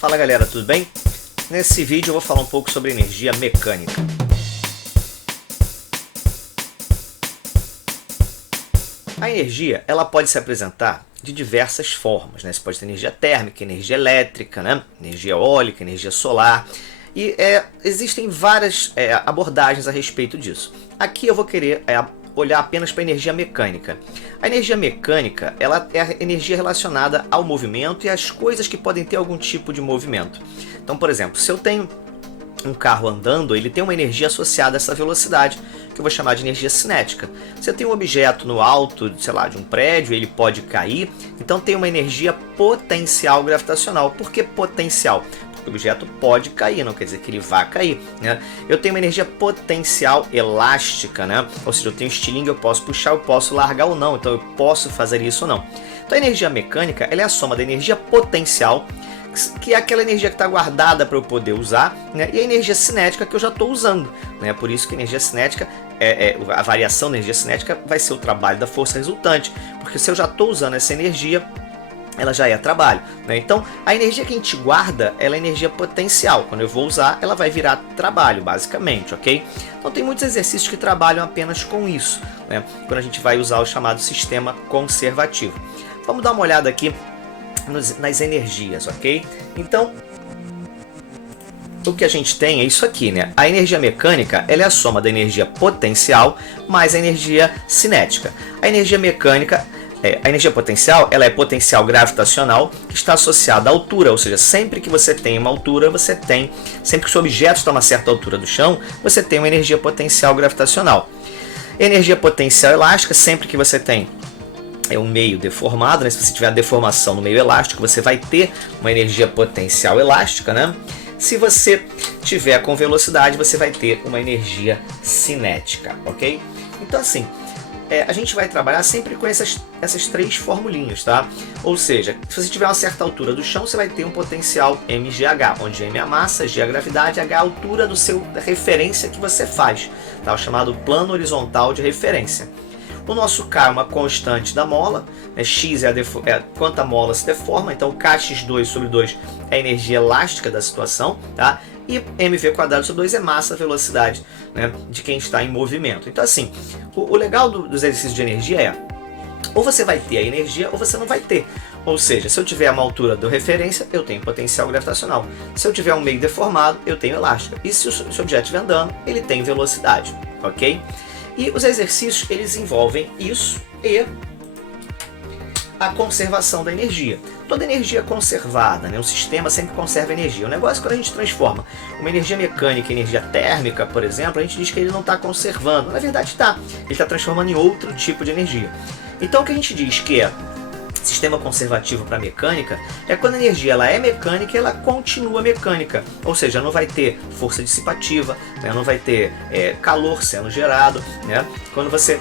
Fala galera, tudo bem? Nesse vídeo eu vou falar um pouco sobre energia mecânica. A energia ela pode se apresentar de diversas formas, né? Você pode ter energia térmica, energia elétrica, né? Energia eólica, energia solar. E existem várias abordagens a respeito disso. Aqui eu vou querer olhar apenas para a energia mecânica. A energia mecânica ela é a energia relacionada ao movimento e às coisas que podem ter algum tipo de movimento. Então, por exemplo, se eu tenho um carro andando, ele tem uma energia associada a essa velocidade, que eu vou chamar de energia cinética. Se eu tenho um objeto no alto, sei lá, de um prédio, ele pode cair, então tem uma energia potencial gravitacional. Por que potencial? Porque o objeto pode cair, não quer dizer que ele vai cair, né? Eu tenho uma energia potencial elástica, né? Ou seja, eu tenho estilingue, eu posso puxar, eu posso largar ou não, então eu posso fazer isso ou não. Então a energia mecânica ela é a soma da energia potencial, que é aquela energia que está guardada para eu poder usar, né? E a energia cinética que eu já estou usando, né? Por isso que a energia cinética, a variação da energia cinética vai ser o trabalho da força resultante, porque se eu já estou usando essa energia, ela já é trabalho, né? Então a energia que a gente guarda ela é energia potencial, quando eu vou usar ela vai virar trabalho basicamente, ok? Então tem muitos exercícios que trabalham apenas com isso, né? Quando a gente vai usar o chamado sistema conservativo. Vamos dar uma olhada aqui nas energias, ok? Então o que a gente tem é isso aqui, né? A energia mecânica ela é a soma da energia potencial mais a energia cinética. A energia mecânica a energia potencial ela é potencial gravitacional que está associada à altura, ou seja, sempre que você tem uma altura, sempre que o seu objeto está a uma certa altura do chão, você tem uma energia potencial gravitacional. Energia potencial elástica, sempre que você tem um meio deformado, né? Se você tiver a deformação no meio elástico, você vai ter uma energia potencial elástica, né? Se você tiver com velocidade, você vai ter uma energia cinética, ok? Então assim, a gente vai trabalhar sempre com essas três formulinhas, tá? Ou seja, se você tiver uma certa altura do chão, você vai ter um potencial mgh, onde m é a massa, g é a gravidade, h é a altura da referência que você faz, tá? O chamado plano horizontal de referência. O nosso K é uma constante da mola, né? X é quanto a mola se deforma, então Kx2 sobre 2 é a energia elástica da situação, tá? E mv² sobre 2 é massa, velocidade, né, de quem está em movimento. Então assim, o legal dos exercícios de energia é, ou você vai ter a energia ou você não vai ter. Ou seja, se eu tiver uma altura de referência, eu tenho potencial gravitacional. Se eu tiver um meio deformado, eu tenho elástica. E se o objeto estiver andando, ele tem velocidade, ok? E os exercícios, eles envolvem isso e a conservação da energia. Toda energia conservada, né? Um sistema sempre conserva energia. O negócio é quando a gente transforma uma energia mecânica em energia térmica, por exemplo, a gente diz que ele não está conservando. Na verdade está. Ele está transformando em outro tipo de energia. Então o que a gente diz que é sistema conservativo para mecânica é quando a energia ela é mecânica e ela continua mecânica, ou seja, não vai ter força dissipativa, né? Não vai ter calor sendo gerado, né? Quando você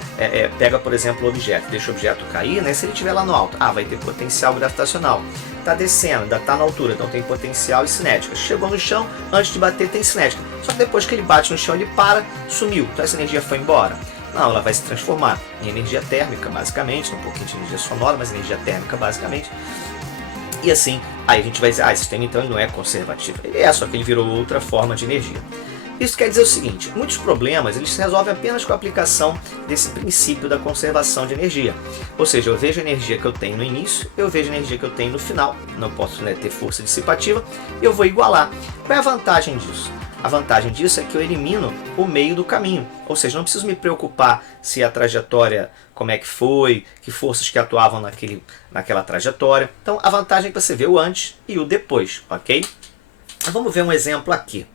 pega, por exemplo, o objeto, deixa o objeto cair, né? Se ele estiver lá no alto, vai ter potencial gravitacional. Está descendo, ainda está na altura, então tem potencial e cinética. Chegou no chão, antes de bater tem cinética. Só que depois que ele bate no chão, ele para, sumiu. Então essa energia foi embora. Não, ela vai se transformar em energia térmica, basicamente, um pouquinho de energia sonora, mas energia térmica, basicamente. E assim, aí a gente vai dizer, esse sistema então ele não é conservativo. Ele só que ele virou outra forma de energia. Isso quer dizer o seguinte, muitos problemas eles se resolvem apenas com a aplicação desse princípio da conservação de energia. Ou seja, eu vejo a energia que eu tenho no início, eu vejo a energia que eu tenho no final, não posso ter força dissipativa, eu vou igualar. Qual é a vantagem disso? A vantagem disso é que eu elimino o meio do caminho, ou seja, não preciso me preocupar se a trajetória, como é que foi, que forças que atuavam naquela trajetória. Então a vantagem é que você vê o antes e o depois, ok? Vamos ver um exemplo aqui.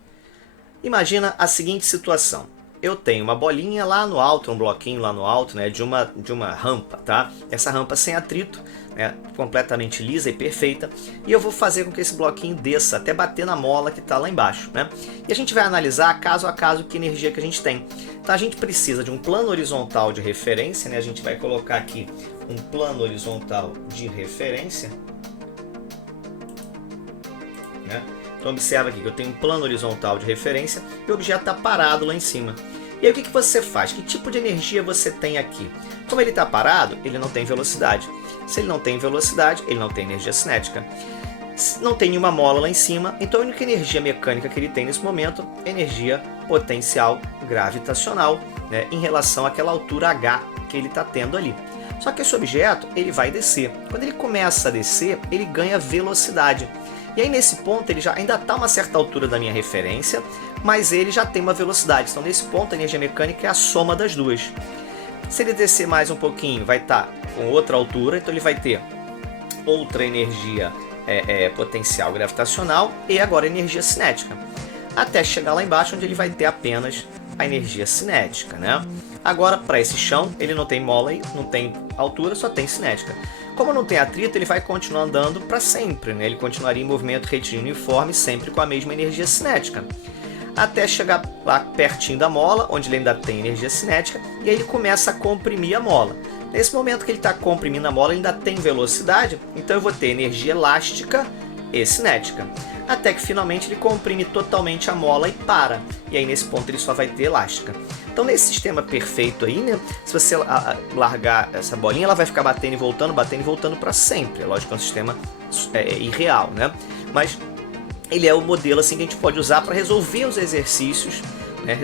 Imagina a seguinte situação. Eu tenho uma bolinha lá no alto, um bloquinho lá no alto, né, de uma rampa, tá? Essa rampa sem atrito, né, completamente lisa e perfeita, e eu vou fazer com que esse bloquinho desça até bater na mola que está lá embaixo, né? E a gente vai analisar caso a caso que energia que a gente tem. Então a gente precisa de um plano horizontal de referência, né? A gente vai colocar aqui um plano horizontal de referência, né? Então observa aqui que eu tenho um plano horizontal de referência e o objeto está parado lá em cima. E aí o que você faz? Que tipo de energia você tem aqui? Como ele está parado, ele não tem velocidade. Se ele não tem velocidade, ele não tem energia cinética. não tem nenhuma mola lá em cima, então a única energia mecânica que ele tem nesse momento é energia potencial gravitacional, né, em relação àquela altura h que ele está tendo ali. Só que esse objeto ele vai descer. Quando ele começa a descer, ele ganha velocidade. E aí nesse ponto ele já ainda está a uma certa altura da minha referência, mas ele já tem uma velocidade. Então nesse ponto a energia mecânica é a soma das duas. Se ele descer mais um pouquinho, vai estar com outra altura, então ele vai ter outra energia potencial gravitacional e agora energia cinética. Até chegar lá embaixo onde ele vai ter apenas a energia cinética, né? Agora, para esse chão, ele não tem mola, não tem altura, só tem cinética. Como não tem atrito, ele vai continuar andando para sempre, né? Ele continuaria em movimento retilíneo uniforme, sempre com a mesma energia cinética. Até chegar lá pertinho da mola, onde ele ainda tem energia cinética, e aí ele começa a comprimir a mola. Nesse momento que ele está comprimindo a mola, ele ainda tem velocidade, então eu vou ter energia elástica e cinética. Até que finalmente ele comprime totalmente a mola e para. E aí nesse ponto ele só vai ter elástica. Então nesse sistema perfeito aí, né, se você largar essa bolinha, ela vai ficar batendo e voltando para sempre. É lógico que é um sistema irreal, né? Mas ele é o modelo assim, que a gente pode usar para resolver os exercícios, né?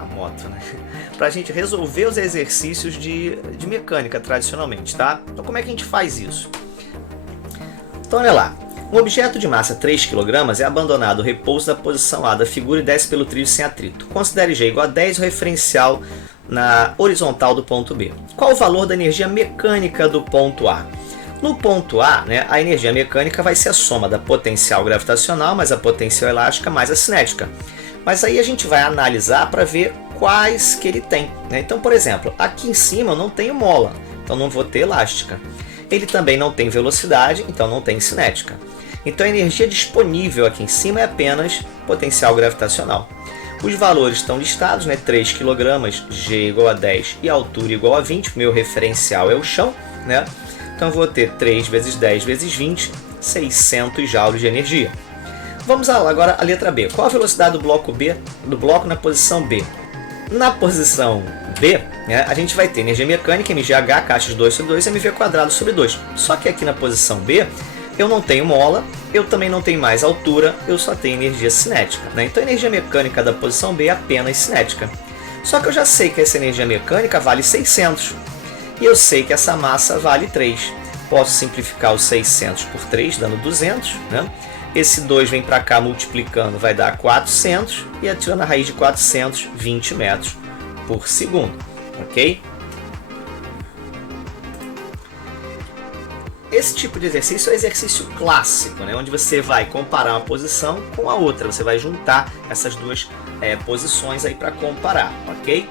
A moto, né? Para a gente resolver os exercícios de mecânica tradicionalmente, tá? Então como é que a gente faz isso? Então olha lá, um objeto de massa 3 kg é abandonado ao repouso da posição A da figura e desce pelo trilho sem atrito. Considere G igual a 10 o referencial na horizontal do ponto B. Qual o valor da energia mecânica do ponto A? No ponto A, né, a energia mecânica vai ser a soma da potencial gravitacional mais a potencial elástica mais a cinética. Mas aí a gente vai analisar para ver quais que ele tem, né? Então, por exemplo, aqui em cima eu não tenho mola, então não vou ter elástica. Ele também não tem velocidade, então não tem cinética. Então a energia disponível aqui em cima é apenas potencial gravitacional. Os valores estão listados, né? 3 kg, G igual a 10 e altura igual a 20. Meu referencial é o chão, né? Então eu vou ter 3 vezes 10 vezes 20, 600 joules de energia. Vamos lá, agora a letra B. Qual a velocidade do bloco B, do bloco na posição B? Na posição B, né, a gente vai ter energia mecânica, mgh, caixa de 2 sobre 2, mv quadrado sobre 2. Só que aqui na posição B, eu não tenho mola, eu também não tenho mais altura, eu só tenho energia cinética, né? Então a energia mecânica da posição B é apenas cinética. Só que eu já sei que essa energia mecânica vale 600. E eu sei que essa massa vale 3. Posso simplificar os 600 por 3, dando 200, né? Esse 2 vem para cá multiplicando, vai dar 400, e atirando a raiz de 400, 20 metros por segundo, ok? Esse tipo de exercício é um exercício clássico, né? Onde você vai comparar uma posição com a outra, você vai juntar essas duas posições aí para comparar, ok?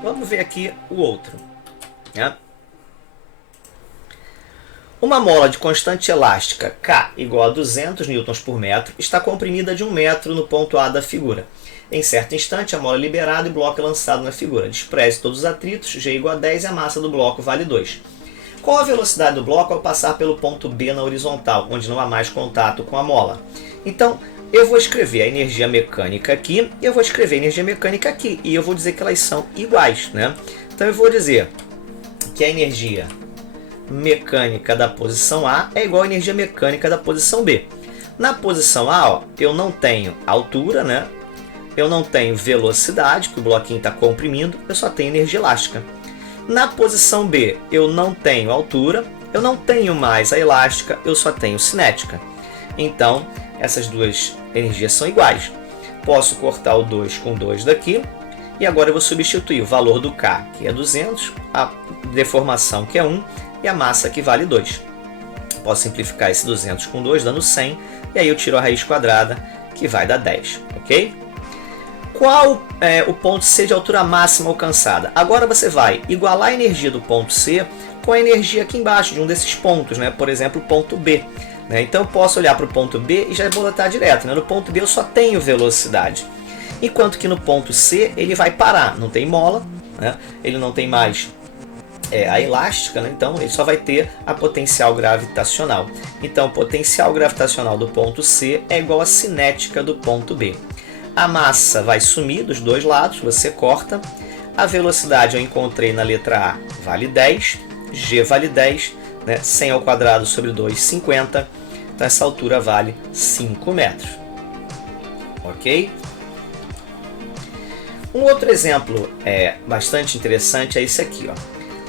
Vamos ver aqui o outro, né? Uma mola de constante elástica K igual a 200 N por metro está comprimida de 1 metro no ponto A da figura. Em certo instante, a mola é liberada e o bloco é lançado na figura. Despreze todos os atritos, G igual a 10 e a massa do bloco vale 2. Qual a velocidade do bloco ao passar pelo ponto B na horizontal, onde não há mais contato com a mola? Então, eu vou escrever a energia mecânica aqui e eu vou escrever a energia mecânica aqui. E eu vou dizer que elas são iguais, né? Então eu vou dizer que a energia mecânica da posição A é igual à energia mecânica da posição B. Na posição A, ó, eu não tenho altura, né? Eu não tenho velocidade, que o bloquinho está comprimindo, eu só tenho energia elástica. Na posição B, eu não tenho altura, eu não tenho mais a elástica, eu só tenho cinética. Então, essas duas energias são iguais. Posso cortar o 2 com 2 daqui, e agora eu vou substituir o valor do K, que é 200, a deformação, que é 1, e a massa, que vale 2. Posso simplificar esse 200 com 2, dando 100, e aí eu tiro a raiz quadrada, que vai dar 10, ok? Qual é o ponto C de altura máxima alcançada? Agora você vai igualar a energia do ponto C com a energia aqui embaixo, de um desses pontos, né? Por exemplo, o ponto B. Né? Então eu posso olhar para o ponto B e já vou botar direto. Né? No ponto B eu só tenho velocidade. Enquanto que no ponto C ele vai parar, não tem mola, né? Ele não tem mais a elástica, né? Então ele só vai ter a potencial gravitacional. Então o potencial gravitacional do ponto C é igual à cinética do ponto B. A massa vai sumir dos dois lados, você corta. A velocidade eu encontrei na letra A, vale 10, G vale 10, né? 100 ao quadrado sobre 2, 50. Então essa altura vale 5 metros. Ok? Um outro exemplo bastante interessante é esse aqui, ó.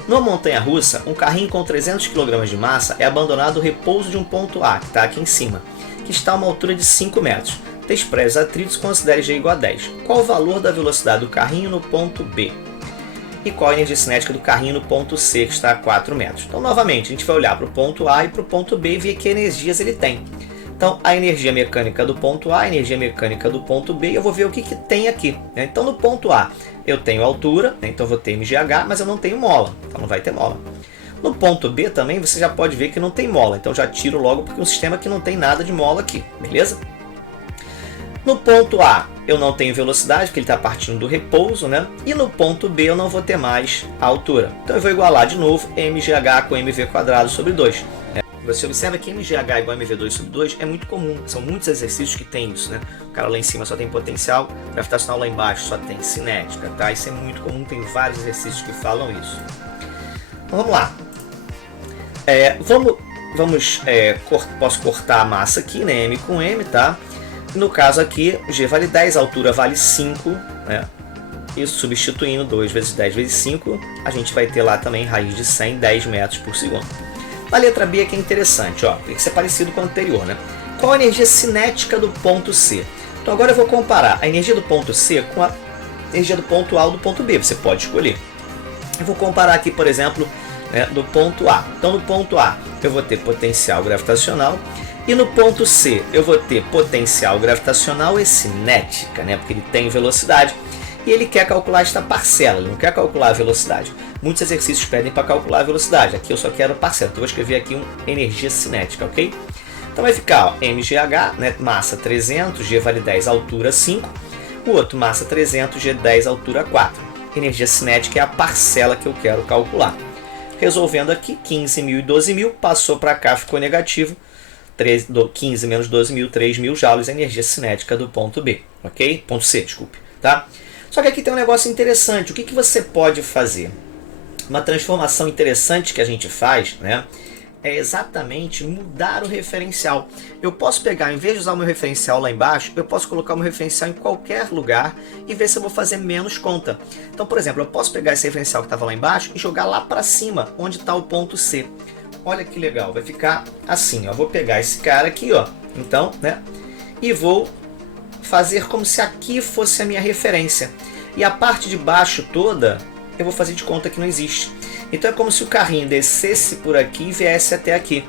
Numa montanha-russa, um carrinho com 300 kg de massa é abandonado no repouso de um ponto A, que está aqui em cima, que está a uma altura de 5 metros. Despreze os atritos, considere G igual a 10. Qual o valor da velocidade do carrinho no ponto B? E qual a energia cinética do carrinho no ponto C, que está a 4 metros? Então, novamente, a gente vai olhar para o ponto A e para o ponto B e ver que energias ele tem. Então, a energia mecânica do ponto A, a energia mecânica do ponto B, e eu vou ver o que tem aqui, né? Então, no ponto A, eu tenho altura, né? Então eu vou ter mgh, mas eu não tenho mola, então não vai ter mola. No ponto B também, você já pode ver que não tem mola, então já tiro logo porque é um sistema que não tem nada de mola aqui, beleza? No ponto A, eu não tenho velocidade, porque ele está partindo do repouso, né? E no ponto B, eu não vou ter mais a altura. Então eu vou igualar de novo mgh com mv² sobre 2. Você observa que mgh igual a mv2 sobre 2 é muito comum, são muitos exercícios que tem isso, né? O cara lá em cima só tem potencial gravitacional, lá embaixo só tem cinética, tá? Isso é muito comum, tem vários exercícios que falam isso. Então vamos lá. Posso cortar a massa aqui, né? M com M, tá? No caso aqui, G vale 10, a altura vale 5, né? E substituindo 2 vezes 10 vezes 5, a gente vai ter lá também raiz de 100, 10 metros por segundo. A letra B aqui é interessante, ó, tem que ser parecido com o anterior, né? Qual a energia cinética do ponto C? Então agora eu vou comparar a energia do ponto C com a energia do ponto A ou do ponto B, você pode escolher. Eu vou comparar aqui, por exemplo, né, do ponto A. Então no ponto A eu vou ter potencial gravitacional e no ponto C eu vou ter potencial gravitacional e cinética, né, porque ele tem velocidade. E ele quer calcular esta parcela, ele não quer calcular a velocidade. Muitos exercícios pedem para calcular a velocidade, aqui eu só quero parcela, então eu vou escrever aqui energia cinética, ok? Então vai ficar, ó, mgh, né, massa 300, G vale 10, altura 5. O outro massa 300, G 10, altura 4. Energia cinética é a parcela que eu quero calcular. Resolvendo aqui, 15.000 e 12.000, passou para cá, ficou negativo. 15 menos 12.000, 3.000 joules, a energia cinética do ponto B, ok? Ponto C, desculpe, tá? Só que aqui tem um negócio interessante. O que você pode fazer? Uma transformação interessante que a gente faz, né, é exatamente mudar o referencial. Eu posso pegar, em vez de usar o meu referencial lá embaixo, eu posso colocar o meu referencial em qualquer lugar e ver se eu vou fazer menos conta. Então, por exemplo, eu posso pegar esse referencial que estava lá embaixo e jogar lá para cima, onde está o ponto C. Olha que legal, vai ficar assim, ó. Vou pegar esse cara aqui, ó, então, né, e vou fazer como se aqui fosse a minha referência. E a parte de baixo toda, eu vou fazer de conta que não existe. Então é como se o carrinho descesse por aqui e viesse até aqui.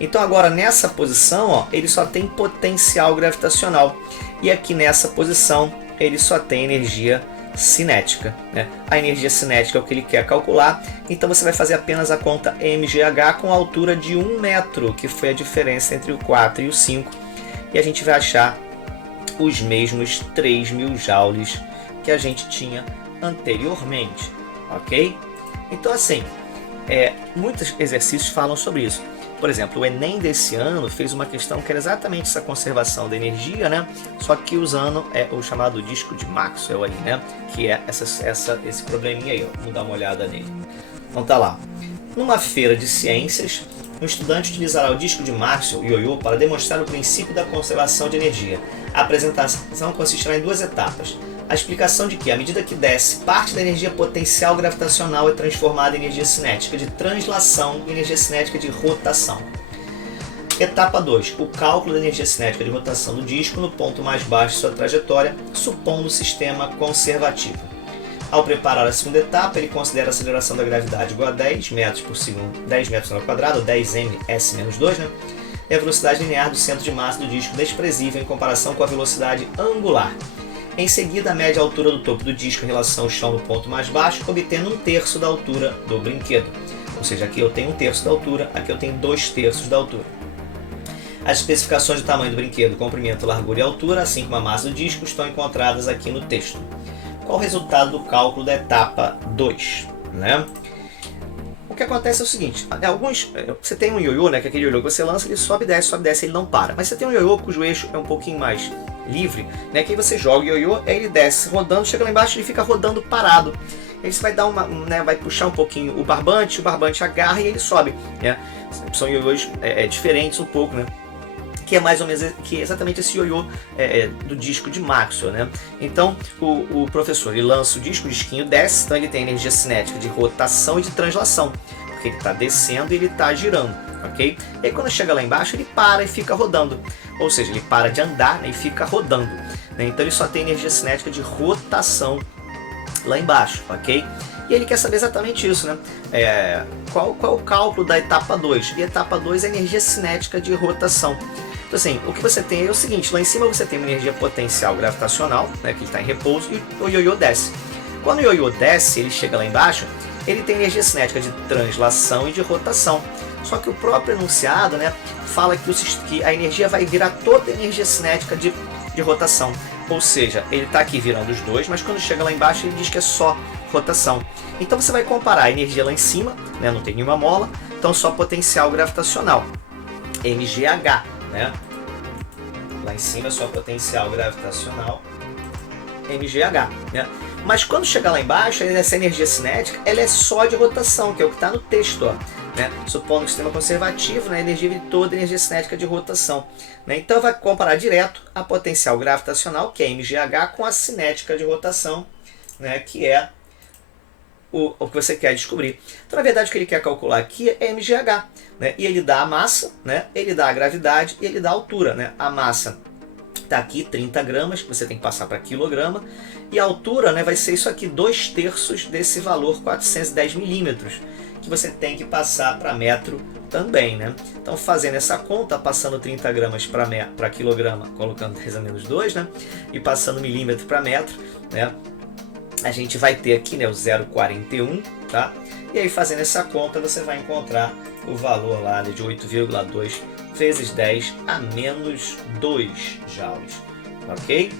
Então agora nessa posição, ó, ele só tem potencial gravitacional. E aqui nessa posição, ele só tem energia cinética, né? A energia cinética é o que ele quer calcular. Então você vai fazer apenas a conta mgh com a altura de 1 metro, que foi a diferença entre o 4 e o 5. E a gente vai achar os mesmos 3.000 joules que a gente tinha anteriormente, ok? Então assim, muitos exercícios falam sobre isso. Por exemplo, o Enem desse ano fez uma questão que era exatamente essa conservação da energia, né? Só que usando o chamado disco de Maxwell aí, né? Que é esse probleminha aí, ó. Vamos dar uma olhada nele. Então tá lá. Numa feira de ciências, um estudante utilizará o disco de Maxwell, ioiô, para demonstrar o princípio da conservação de energia. A apresentação consistirá em 2 etapas. A explicação de que, à medida que desce, parte da energia potencial gravitacional é transformada em energia cinética de translação e energia cinética de rotação. Etapa 2. O cálculo da energia cinética de rotação do disco no ponto mais baixo de sua trajetória, supondo o sistema conservativo. Ao preparar a segunda etapa, ele considera a aceleração da gravidade igual a 10 metros por segundo, 10 metros ao quadrado, ou 10 ms menos 2, né? E a velocidade linear do centro de massa do disco desprezível em comparação com a velocidade angular. Em seguida, mede a altura do topo do disco em relação ao chão no ponto mais baixo, obtendo 1/3 da altura do brinquedo. Ou seja, aqui eu tenho 1/3 da altura, aqui eu tenho 2/3 da altura. As especificações do tamanho do brinquedo, comprimento, largura e altura, assim como a massa do disco, estão encontradas aqui no texto. Qual o resultado do cálculo da etapa 2? Né? O que acontece é o seguinte, você tem um ioiô, né, que é aquele ioiô que você lança, ele sobe e desce, ele não para. Mas você tem um ioiô cujo eixo é um pouquinho mais livre, né, que aí você joga o ioiô, aí ele desce rodando, chega lá embaixo e ele fica rodando parado. Aí você vai dar né, vai puxar um pouquinho o barbante agarra e ele sobe, né? São ioiôs diferentes um pouco, né? Que é mais ou menos que é exatamente esse ioiô do disco de Maxwell, né? Então o professor ele lança o disquinho desce, então ele tem energia cinética de rotação e de translação, porque ele está descendo e ele está girando, ok? E aí quando chega lá embaixo ele para e fica rodando, ou seja, ele para de andar, né, e fica rodando, né? Então ele só tem energia cinética de rotação lá embaixo, ok? E ele quer saber exatamente isso, né? Qual é o cálculo da etapa 2? E a etapa 2 é a energia cinética de rotação. Então assim, o que você tem é o seguinte, lá em cima você tem uma energia potencial gravitacional, né, que está em repouso, e o ioiô desce. Quando o ioiô desce, ele chega lá embaixo, ele tem energia cinética de translação e de rotação. Só que o próprio enunciado, né, fala que a energia vai virar toda a energia cinética de rotação. Ou seja, ele está aqui virando os dois, mas quando chega lá embaixo ele diz que é só rotação. Então você vai comparar a energia lá em cima, né, não tem nenhuma mola, então só potencial gravitacional, mgh, né? Lá em cima é só potencial gravitacional, mgh, né? Mas quando chegar lá embaixo, essa energia cinética ela é só de rotação, que é o que está no texto, ó, né? Supondo que o sistema conservativo, né, a energia de toda a energia cinética de rotação, né? Então vai comparar direto a potencial gravitacional, que é mgh, com a cinética de rotação, né, que é o que você quer descobrir. Então, na verdade, o que ele quer calcular aqui é mgh, né? E ele dá a massa, né? Ele dá a gravidade e ele dá a altura, né? A massa está aqui, 30 gramas, que você tem que passar para quilograma, e a altura, né, vai ser isso aqui, 2/3 desse valor, 410 milímetros, que você tem que passar para metro também, né? Então, fazendo essa conta, passando 30 gramas para quilograma, colocando 10 a menos 2, né? E passando milímetro para metro, né? A gente vai ter aqui, né, o 0,41, tá? E aí fazendo essa conta você vai encontrar o valor lá de 8,2 vezes 10 a menos 2 joules, ok?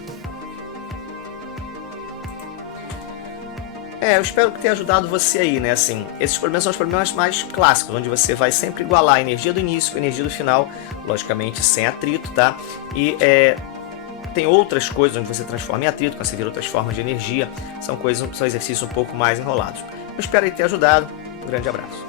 Eu espero que tenha ajudado você aí, né? Assim, esses problemas são os problemas mais clássicos, onde você vai sempre igualar a energia do início com a energia do final, logicamente sem atrito, tá? E tem outras coisas onde você transforma em atrito, conseguir outras formas de energia, são exercícios um pouco mais enrolados. Eu espero ter ajudado, um grande abraço.